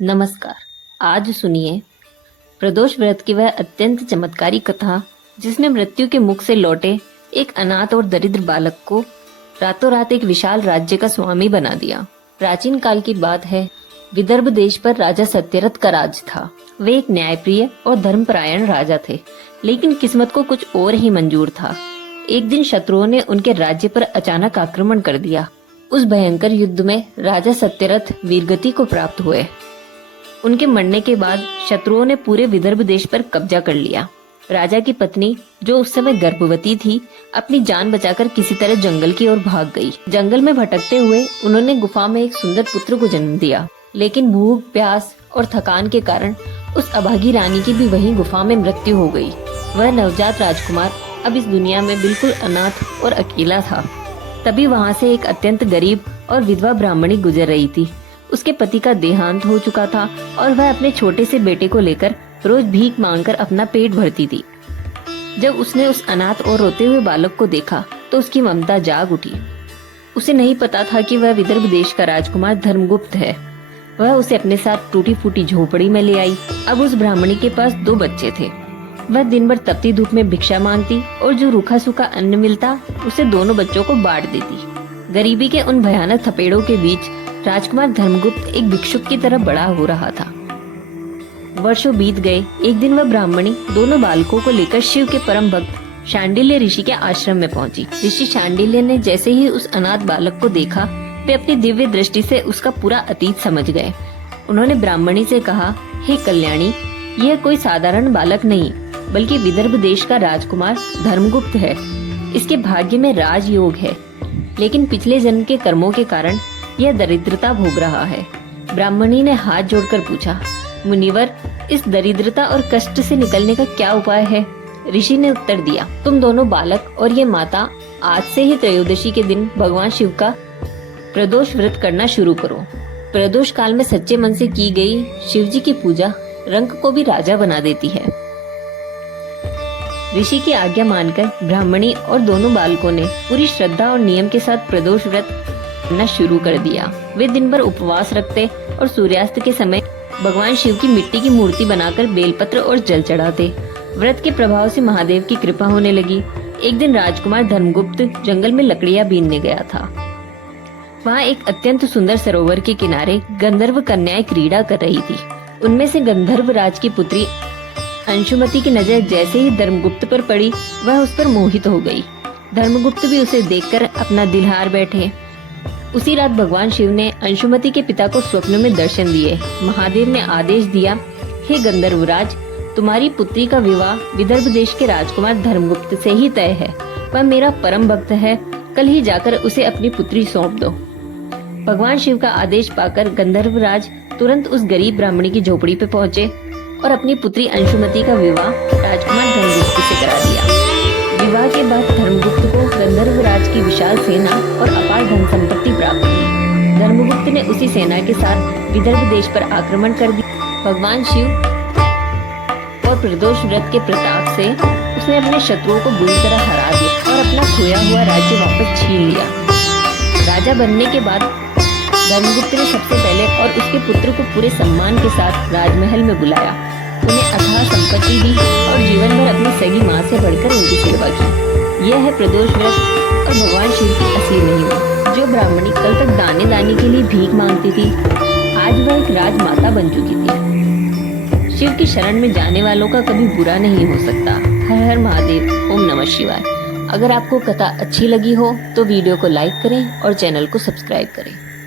नमस्कार। आज सुनिए प्रदोष व्रत की वह अत्यंत चमत्कारी कथा जिसने मृत्यु के मुख से लौटे एक अनाथ और दरिद्र बालक को रातों रात एक विशाल राज्य का स्वामी बना दिया। प्राचीन काल की बात है। विदर्भ देश पर राजा सत्यरथ का राज था। वे एक न्यायप्रिय और धर्मपरायण राजा थे, लेकिन किस्मत को कुछ और ही मंजूर था। एक दिन शत्रुओं ने उनके राज्य पर अचानक आक्रमण कर दिया। उस भयंकर युद्ध में राजा सत्यरथ वीरगति को प्राप्त हुए। उनके मरने के बाद शत्रुओं ने पूरे विदर्भ देश पर कब्जा कर लिया। राजा की पत्नी, जो उस समय गर्भवती थी, अपनी जान बचाकर किसी तरह जंगल की ओर भाग गई। जंगल में भटकते हुए उन्होंने गुफा में एक सुंदर पुत्र को जन्म दिया, लेकिन भूख, प्यास और थकान के कारण उस अभागी रानी की भी वहीं गुफा में मृत्यु हो गई। वह नवजात राजकुमार अब इस दुनिया में बिल्कुल अनाथ और अकेला था। तभी वहाँ से एक अत्यंत गरीब और विधवा ब्राह्मणी गुजर रही थी। उसके पति का देहांत हो चुका था और वह अपने छोटे से बेटे को लेकर रोज भीख मांगकर अपना पेट भरती थी। जब उसने उस अनाथ और रोते हुए बालक को देखा तो उसकी ममता जाग उठी। उसे नहीं पता था कि वह विदर्भ देश का राजकुमार धर्मगुप्त है। वह उसे अपने साथ टूटी फूटी झोपड़ी में ले आई। अब उस ब्राह्मणी के पास 2 बच्चे थे। वह दिन भर तपती धूप में भिक्षा मांगती और जो रूखा सूखा अन्न मिलता उसे दोनों बच्चों को बांट देती। गरीबी के उन भयानक थपेड़ों के बीच राजकुमार धर्मगुप्त एक भिक्षुक की तरह बड़ा हो रहा था। वर्षों बीत गए। एक दिन वह ब्राह्मणी दोनों बालकों को लेकर शिव के परम भक्त शांडिल्य ऋषि के आश्रम में पहुंची। ऋषि शांडिल्य ने जैसे ही उस अनाथ बालक को देखा, वे अपनी दिव्य दृष्टि से उसका पूरा अतीत समझ गए। उन्होंने ब्राह्मणी से कहा, हे कल्याणी, यह कोई साधारण बालक नहीं, बल्कि विदर्भ देश का राजकुमार धर्मगुप्त है। इसके भाग्य में राजयोग है, लेकिन पिछले जन्म के कर्मों के कारण यह दरिद्रता भोग रहा है। ब्राह्मणी ने हाथ जोड़कर पूछा, मुनिवर, इस दरिद्रता और कष्ट से निकलने का क्या उपाय है? ऋषि ने उत्तर दिया, तुम दोनों बालक और ये माता आज से ही त्रयोदशी के दिन भगवान शिव का प्रदोष व्रत करना शुरू करो। प्रदोष काल में सच्चे मन से की गई शिव जी की पूजा रंक को भी राजा बना देती है। ऋषि की आज्ञा मानकर ब्राह्मणी और दोनों बालकों ने पूरी श्रद्धा और नियम के साथ प्रदोष व्रत करना शुरू कर दिया। वे दिन भर उपवास रखते और सूर्यास्त के समय भगवान शिव की मिट्टी की मूर्ति बनाकर बेलपत्र और जल चढ़ाते। व्रत के प्रभाव से महादेव की कृपा होने लगी। एक दिन राजकुमार धर्मगुप्त जंगल में लकड़ियां बीनने गया था। वहाँ एक अत्यंत सुंदर सरोवर के किनारे गंधर्व कन्याएं क्रीड़ा कर रही थी। उनमें से गंधर्व राज की पुत्री अंशुमति की नजर जैसे ही धर्मगुप्त पर पड़ी, वह उस पर मोहित हो गई। धर्मगुप्त भी उसे देखकर अपना दिल हार बैठे। उसी रात भगवान शिव ने अंशुमति के पिता को स्वप्न में दर्शन दिए। महादेव ने आदेश दिया, हे गंधर्वराज, तुम्हारी पुत्री का विवाह विदर्भ देश के राजकुमार धर्मगुप्त से ही तय है। वह मेरा परम भक्त है, कल ही जाकर उसे अपनी पुत्री सौंप दो। भगवान शिव का आदेश पाकर गंधर्वराज तुरंत उस गरीब ब्राह्मणी की झोपड़ी पे पहुँचे और अपनी पुत्री अंशुमति का विवाह राजकुमार धर्मगुप्त से करा दिया। विवाह के बाद धर्मगुप्त को गंधर्वराज की विशाल सेना और अपार धन संपत्ति प्राप्त हुई। धर्मगुप्त ने उसी सेना के साथ विदर्भ देश पर आक्रमण कर दिया। भगवान शिव और प्रदोष व्रत के प्रताप से उसने अपने शत्रुओं को बुरी तरह हरा दिया और अपना खोया हुआ राज्य वापस छीन लिया। राजा बनने के बाद धर्मगुप्त ने सबसे पहले और उसके पुत्र को पूरे सम्मान के साथ राजमहल में बुलाया। उन्हें अथाह संपत्ति दी और जीवन भर अपनी सगी माँ से बढ़कर उनकी सेवा की। यह है प्रदोष व्रत और भगवान शिव की असली महिमा। जो ब्राह्मणी कल तक दाने दाने के लिए भीख मांगती थी, आज वह एक राजमाता बन चुकी थी। शिव की शरण में जाने वालों का कभी बुरा नहीं हो सकता। हर हर महादेव, ओम नमः शिवाय। अगर आपको कथा अच्छी लगी हो तो वीडियो को लाइक करें और चैनल को सब्सक्राइब करें।